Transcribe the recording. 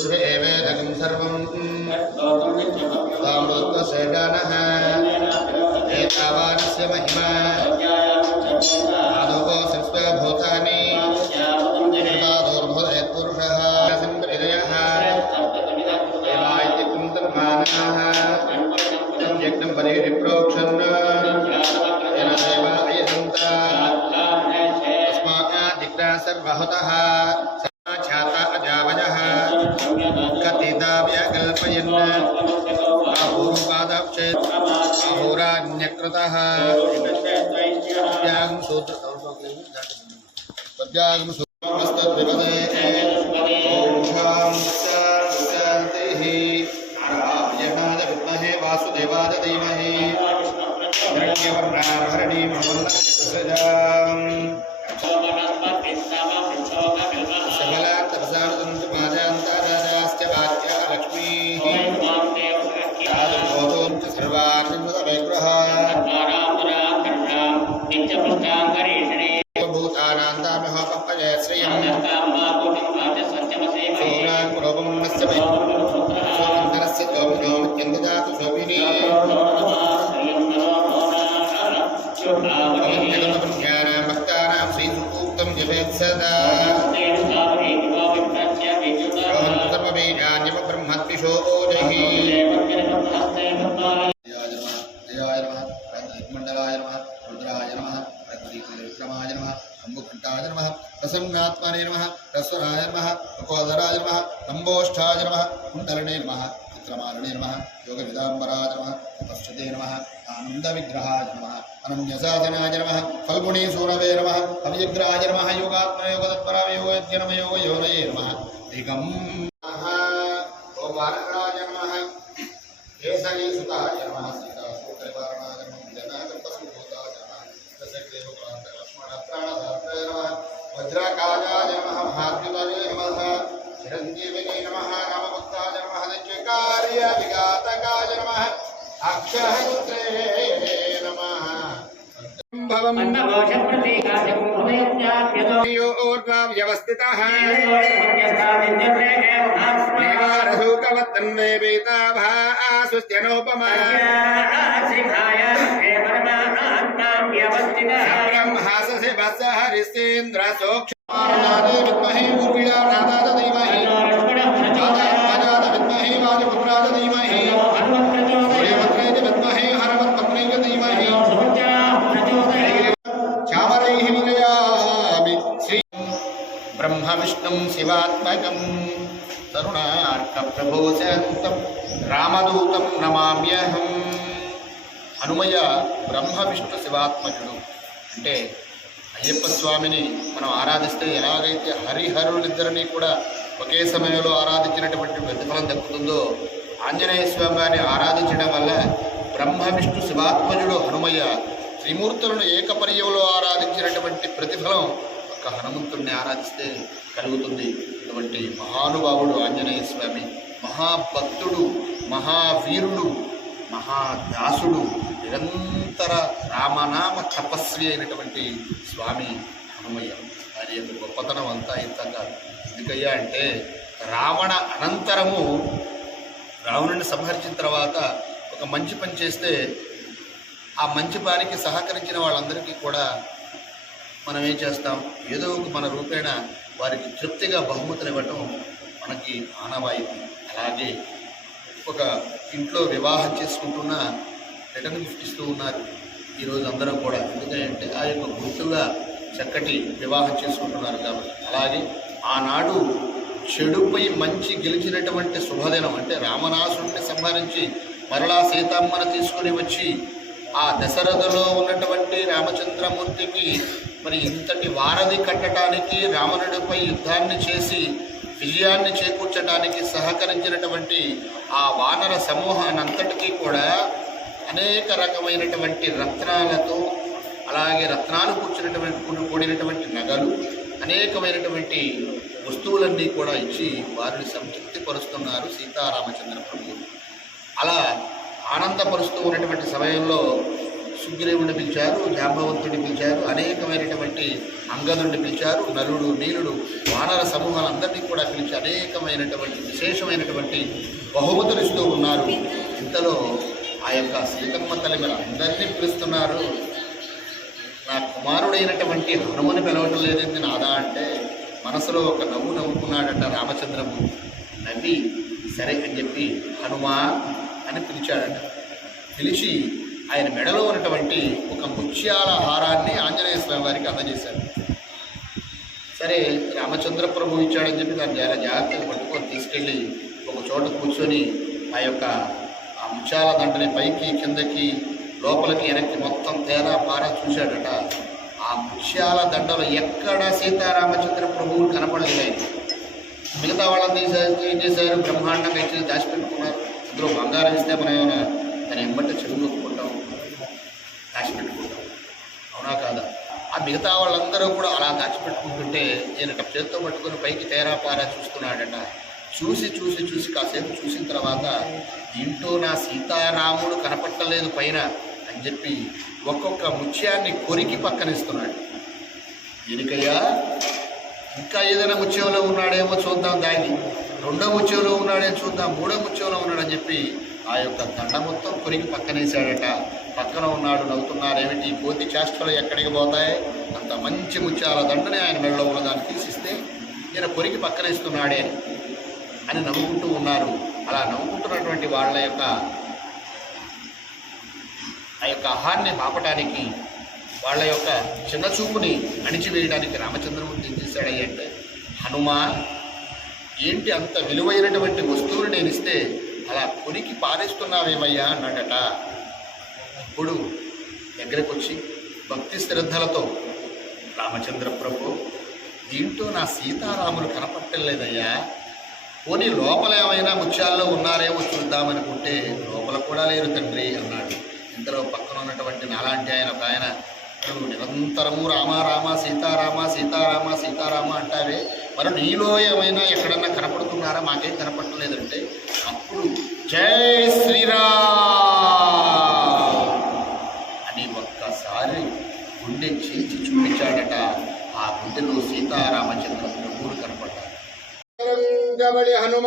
एवेदकं सर्वं तामृतसेडानः एतावानस्य महिमा आदोको सर्वभूतानि तादोर्भुतयत्पुरुषः संविदयः एवायति कुन्तर्मानाः यज्ञं परिप्रोक्षन् येन देवा अयसन्ता तस्मादिग्रा सर्वहुतः छाता अजावजः कथिताव्यकल्पयन् आहूर्पादक्षेत् आहूरान्यकृतः सूत्रमस्तद्विपदे ॐ शान्तिः नारायणाय विद्महे वासुदेवाय धीमहि हिरण्यवर्णाभरणीं सुवर्णचतुस्रजाम् प्रसन्नात्मने नमः प्रस्वराय नमः प्रकोदराय नमः नम्बोष्ठाय नमः कुण्डलने नमः चित्रमालने नमः योगविदाम्बराय नमः तपश्चते नमः आनन्दविग्रहाय नमः अनन्यसाधनाय नमः फल्गुणीसूरवे नमः अव्यग्राय नमः योगात्मने योगतत्पराय योगयज्ञ नमः योगयोनये नमः दिगम्बरः ओम वारराय नमः केसरीसुताय नमः सीतासूत्रवारणाय नमः जनाकल्पसुभूताय नमः दशग्रीवक्रान्त लक्ष्मणप्राणदात्रे नमः वज्रकायाय नमः महाद्युतये नमः चिरञ्जीविने नमः रामभक्ताय नमः नित्यकार्यविघातकाय नमः अक्षहस्त्रे नमः व्यवस्थितः सुस्त्यनोपमा ब्रह्माससे वत्स हरिश्चेन्द्र सोक्ष विद्महे उर्मिलानादाय धीमहि जातात्मजाय विद्महे वायुपुत्राय धीमहि सूर्यपुत्राय विद्महे हरवत्पत्न्यै धीमहि चामरैः विजयामि श्री ब्रह्म विष्णुं शिवात्मकं तरुणार्कप्रभोषन्तं रामदूतं नमाम्यहं. హనుమయ్య బ్రహ్మ విష్ణు శివాత్మకుడు. అంటే అయ్యప్ప స్వామిని మనం ఆరాధిస్తే ఎలాగైతే హరిహరులిద్దరినీ కూడా ఒకే సమయంలో ఆరాధించినటువంటి ప్రతిఫలం దక్కుతుందో ఆంజనేయ స్వామి వారిని ఆరాధించడం వల్ల బ్రహ్మ విష్ణు శివాత్మజుడు హనుమయ్య త్రిమూర్తులను ఏకపర్యంలో ఆరాధించినటువంటి ప్రతిఫలం ఒక హనుమంతుడిని ఆరాధిస్తే కలుగుతుంది. అటువంటి మహానుభావుడు ఆంజనేయ స్వామి, మహాభక్తుడు, మహావీరుడు, మహాదాసుడు, నిరంతర రామనామ తపస్వి అయినటువంటి స్వామి హనుమయ్య. వారి యొక్క గొప్పతనం అంతా ఇంతగా ఎందుకయ్యా అంటే రావణ అనంతరము రావణుని సంహరించిన తర్వాత ఒక మంచి పని చేస్తే ఆ మంచి పనికి సహకరించిన వాళ్ళందరికీ కూడా మనం ఏం చేస్తాం, ఏదో ఒక మన రూపేణ వారికి తృప్తిగా బహుమతులు ఇవ్వటం మనకి ఆనవాయితీ. అలాగే ఒక ఇంట్లో వివాహం చేసుకుంటున్న రిటర్న్ గిఫ్ట్ ఇస్తూ ఉన్నారు ఈరోజు అందరం కూడా. ఎందుకంటే ఆ యొక్క గుర్తుగా చక్కటి వివాహం చేసుకుంటున్నారు కాబట్టి. అలాగే ఆనాడు చెడుపై మంచి గెలిచినటువంటి శుభదినం అంటే రావణాసురుడిని సంహరించి మరలా సీతమ్మను తీసుకుని వచ్చి ఆ దశరథలో ఉన్నటువంటి రామచంద్రమూర్తికి మరి ఇంతటి వారధి కట్టడానికి, రావణుడిపై యుద్ధాన్ని చేసి విజయాన్ని చేకూర్చడానికి సహకరించినటువంటి ఆ వానర సమూహానంతటికీ కూడా అనేక రకమైనటువంటి రత్నాలతో, అలాగే రత్నాలు కూడినటువంటి నగలు, అనేకమైనటువంటి వస్తువులన్నీ కూడా ఇచ్చి వారిని సంతృప్తిపరుస్తున్నారు సీతారామచంద్ర ప్రభువులు. అలా ఆనందపరుస్తూ ఉన్నటువంటి సమయంలో సుగ్రీవుడిని పిలిచారు, జాంబవంతుడిని పిలిచారు, అనేకమైనటువంటి అంగదుడిని పిలిచారు, నలుడు నీలుడు వానర సమూహాలందరినీ కూడా పిలిచి అనేకమైనటువంటి విశేషమైనటువంటి బహుమతులు ఇస్తూ ఉన్నారు. ఇంతలో ఆ యొక్క సీతమ్మ తల్లి మీరు అందరినీ పిలుస్తున్నారు, నా కుమారుడైనటువంటి హనుమని పిలవటం లేదండి నాదా అంటే మనసులో ఒక నవ్వు నవ్వుకున్నాడట రామచంద్రమూర్తి. నవ్వి సరే అని చెప్పి హనుమా అని పిలిచాడట. పిలిచి ఆయన మెడలో ఉన్నటువంటి ఒక ముత్యాల హారాన్ని ఆంజనేయ స్వామి వారికి అందజేశాడు. సరే రామచంద్ర ప్రభు ఇచ్చాడని చెప్పి దాన్ని చాలా జాగ్రత్తగా పట్టుకొని తీసుకెళ్ళి ఒక చోట కూర్చొని ఆ ముత్యాల దండని పైకి కిందకి లోపలికి వెనక్కి మొత్తం తేరా పారా చూశాడట. ఆ ముత్యాల దండలు ఎక్కడ సీతారామచంద్ర ప్రభువులు కనపడలేదు. ఆయన మిగతా వాళ్ళని ఏం చేశారు, బ్రహ్మాండంగా ఇచ్చి దాచిపెట్టుకున్నారు. అందులో బంగారం ఇస్తే మనం ఏమైనా దాన్ని ఎంబట్టి చెరువు కొట్టుకుంటాం, దాచిపెట్టుకుంటాం, అవునా కాదా? ఆ మిగతా వాళ్ళందరూ కూడా అలా దాచిపెట్టుకుంటుంటే ఈయన చేత్తో పట్టుకుని పైకి తేరా పారా చూస్తున్నాడట. చూసి చూసి చూసి కాసేపు చూసిన తర్వాత దీంట్లో నా సీతారాముడు కనపట్టలేదు పైన అని చెప్పి ఒక్కొక్క ముత్యాన్ని కొరికి పక్కనిస్తున్నాడు. దీనికయ్యా ఇంకా ఏదైనా ముత్యంలో ఉన్నాడేమో చూద్దాం, దాన్ని రెండో ముత్యంలో ఉన్నాడేమో చూద్దాం, మూడో ముత్యంలో ఉన్నాడని చెప్పి ఆ యొక్క దండ మొత్తం కొరికి పక్కనేసాడట. పక్కన ఉన్నాడు, నవ్వుతున్నారేమిటి, కోతి చేష్టలు ఎక్కడికి పోతాయి, అంత మంచి ముత్యాల దండని ఆయన మెడలో ఉన్నదాన్ని తీసిస్తే ఈయన కొరికి పక్కనేస్తున్నాడే అని నవ్వుకుంటూ ఉన్నారు. అలా నవ్వుకుంటున్నటువంటి వాళ్ళ యొక్క ఆ యొక్క ఆహాన్ని మాపటానికి, వాళ్ళ యొక్క చిన్న చూపుని అణిచివేయడానికి రామచంద్రమూర్తి ఏం చేశాడంటే, హనుమా ఏంటి అంత విలువైనటువంటి వస్తువులు నేను ఇస్తే అలా కొరికి పారేస్తున్నావేమయ్యా అన్నాడట. ఇప్పుడు దగ్గరకు వచ్చి భక్తి శ్రద్ధలతో, రామచంద్ర ప్రభు దీంట్లో నా సీతారాములు కనపట్టలేదయ్యా, పోనీ లోపల ఏమైనా ముత్యాల్లో ఉన్నారేమో చూద్దామనుకుంటే లోపల కూడా లేరు తండ్రి అన్నాడు. ఇంతలో పక్కన ఉన్నటువంటి నాలాంటి ఒక ఆయన నువ్వు నిరంతరము రామ రామ సీతారామ సీతారామ సీతారామ అంటావే, మరి నీలో ఏమైనా ఎక్కడన్నా కనపడుతున్నారా, మాకేం కనపడలేదంటే అప్పుడు జై శ్రీరామ్ అని ఒక్కసారి గుండె చీల్చి చూపించాడట. ఆ గుండెలో సీతారామచంద్ర ప్రభువులు కనపడ్డారు. హనుమ